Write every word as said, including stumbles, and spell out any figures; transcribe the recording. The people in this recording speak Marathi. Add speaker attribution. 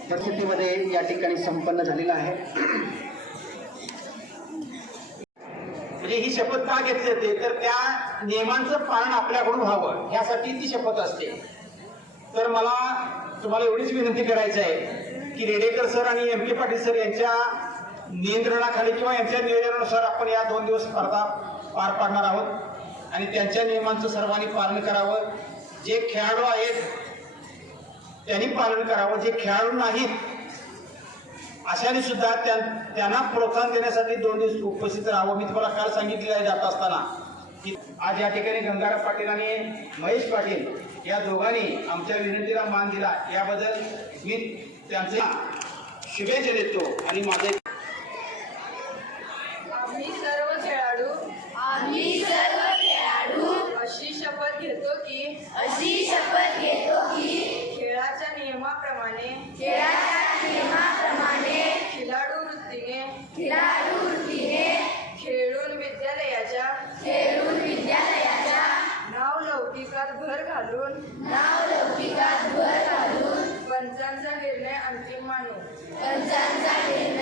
Speaker 1: परिस्थितीमध्ये या ठिकाणी संपन्न झालेला आहे।
Speaker 2: म्हणजे ही शपथ का घेतली जाते तर त्या नियमांचं पालन आपल्याकडून व्हावं यासाठी ती शपथ असते। तर मला तुम्हाला एवढीच विनंती करायची आहे की रेडेकर सर आणि एम के पाटील सर यांच्या नियंत्रणाखाली किंवा यांच्या नियोजनानुसार आपण या दोन दिवस स्पर्धा पार पाडणार आहोत आणि त्यांच्या नियमांचं सर्वांनी पालन करावं। जे खेळाडू आहेत त्यांनी पालन करावं, जे खेळाडू नाहीत अशाने सुद्धा त्यांना प्रोत्साहन देण्यासाठी दोन दिवस उपस्थित राहावं। मी तुम्हाला काल सांगितलेलं आहे जात असताना की आज या ठिकाणी गंगाराम पाटील आणि महेश पाटील या दोघांनी आमच्या विनंतीला मान दिला, याबद्दल मी त्यांचे शुभेच्छा देतो। आणि माझे
Speaker 3: आम्ही सर्व खेळाडू
Speaker 4: आम्ही सर्व खेळाडू
Speaker 3: अशी शपथ घेतो की
Speaker 4: अशी शपथ घेतो की
Speaker 3: खेळाच्या नियमाप्रमाणे
Speaker 4: खेळाच्या नियमाप्रमाणे
Speaker 3: खिलाडू वृत्तीने
Speaker 4: खिलाडू वृत्तीने
Speaker 3: खेळून विद्यालयाच्या
Speaker 4: खेळून विद्यालयाच्या
Speaker 3: नाव लौकिकात भर घालून
Speaker 4: नाव लौकिकात भर घालून
Speaker 3: पंचांचा निर्णय अंतिम मानू
Speaker 4: पंचांचा निर्णय